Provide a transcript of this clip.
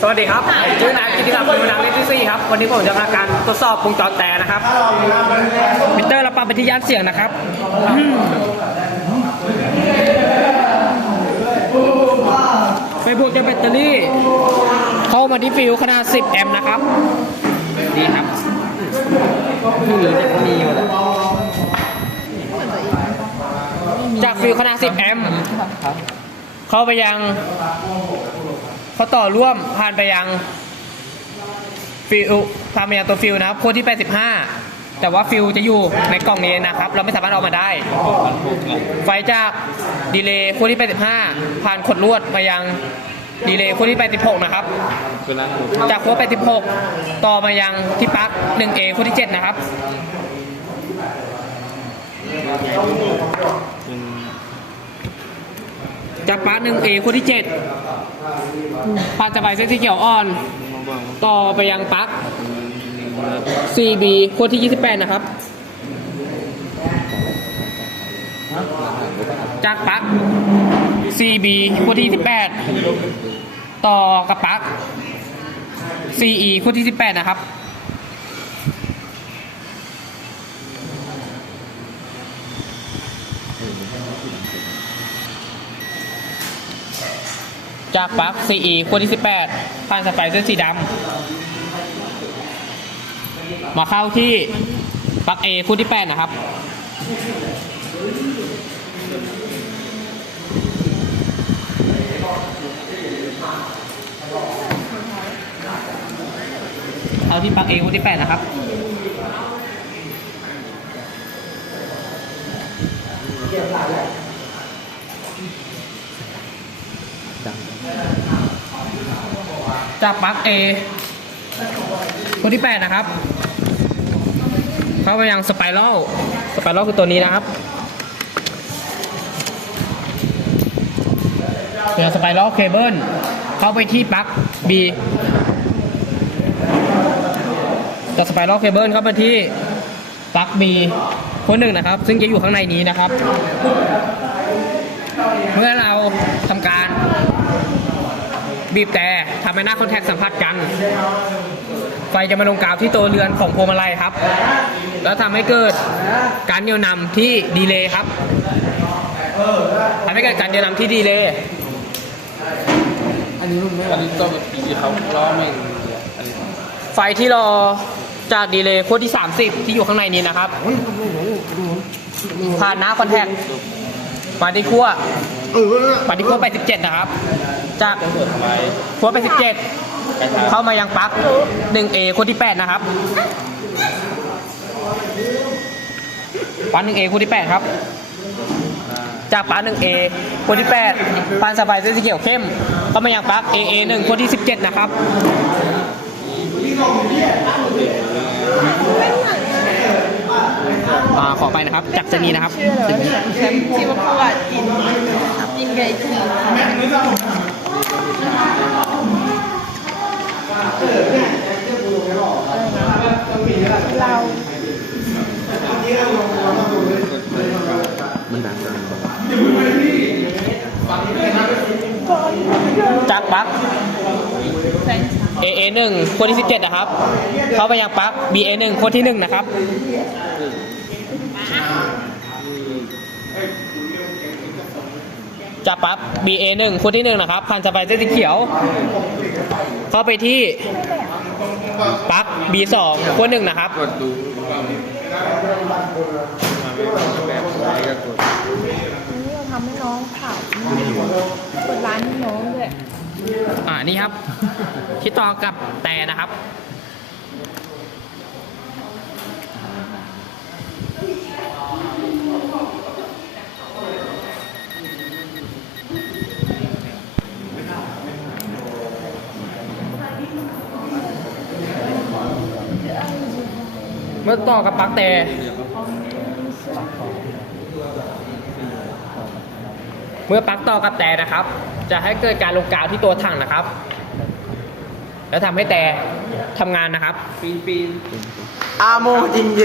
สวัสดีครับชื่อนายกิติศักดิ์ภูมินังเลขที่สี่ครับ วันนี้ผมจะทำการทดสอบวงจรแต่นะครับมิเตอร์เราปรับไปที่ย่านเสียงนะครับไปบวกจากแบตเตอรี่ เข้ามาที่ฟิวขนาด 10 แอมป์นะครับ ดีครับจากฟิวขนาด 10 แอมป์เข้าไปยัง ขาต่อร่วมผ่านไปยังฟิวผ่านไปยังตัวฟิวนะครับโค้ดที่ 85 แต่ว่าฟิวจะอยู่ในกล่องนี้นะครับ เราไม่สามารถเอามาได้ ไฟจากดีเลย์โค้ดที่ 85 ผ่านขดลวดมายังดีเลย์ค้ดที่ 86 นะครับ จากค้ด86 ต่อมายังที่ปลั๊ก 1A ค้ดที่ 7 นะครับ จากปลั๊ก 1A ค้ดที่ 7 พานสบเส้นสีเขียวอ่อน ต่อไปยังปลั๊ก CB โค้ดที่ 28 นะครับ จากปลั๊ก CB โค้ดที่ 28 ต่อกับปลั๊ก CE โค้ดที่ 18 นะครับ จากปลั๊ก CE ขั้วที่ 18 ผ่านสไปเซอร์สีดำ มาเข้าที่ปลั๊ก A ขั้วที่ 8 นะครับ เอาที่ปลั๊ก A ขั้วที่ 8 นะครับ จากปลั๊ก A ตัวที่8นะครับ เข้าไปยังสไปรัลสไปรัลคือตัวนี้นะครับเป็นสไปรัลเคเบิลเข้าไปที่ปลั๊ก B จากสไปรัลเคเบิลเข้าไปที่ปลั๊ก B คนหนึ่งนะครับ ซึ่งจะอยู่ข้างในนี้นะครับ เมื่อเราทำการ บีบแต่ทำให้หน้าคอนแทคสัมผัสกัน ไฟจะมาลงกาวที่ตัวเรือนของพวงมาลัยครับ แล้วทำให้เกิดการเหนี่ยวนำที่ดีเลย์ครับทำให้เกิดการเหนี่ยวนำที่ดีเลย์อันนี้รุ่นไม่อันนี้ตัวแบบปีเขาล้อไม่ไฟที่รอจากดีเลย์ขั้วที่ 30 ที่อยู่ข้างในนี้นะครับผ่านหน้าคอนแทค มาที่ขั้วมาที่ขั้วไป17นะครับ จากเปิดไฟขั้วไป17ไปทางเข้ามายังปลั๊ก 1A คนที่8นะครับปลั๊ก 1A คนที่8ครับ จากปลั๊ก 1A คนที่8ปานสบายเส้นสีเขียวเข้ม เข้ามายังปลั๊ก AA 1คนที่17นะครับ อไปนะครับ จากสนีนะครับชื่อเมาพูดกินกินไก่ทีเรามันดังจังจากปั๊บเอเอหนึ่งคนที่สิบเจ็ดนะครับ เข้าไปยังปั๊บบีเอหนึ่งคนที่หนึ่งนะครับ จากปลั๊ก BA 1คนที่1นะครับพันสไปเส้นสีเขียว เข้าไปที่ปลั๊ก B 2คนหนึ่งนะครับ กดดูแบบไฟก็กดนี้เราทำให้น้องขาวเปิดร้านให้น้องด้วย อ่านี่ครับคิดต่อกับแต่นะครับ เมื่อต่อกับปลั๊กแต่เมื่อปลั๊กต่อกับแต่นะครับ จะให้เกิดการลงกาวที่ตัวถังนะครับ แล้วทำให้แต่ทำงานนะครับ ปีนปีนอาโมจินเย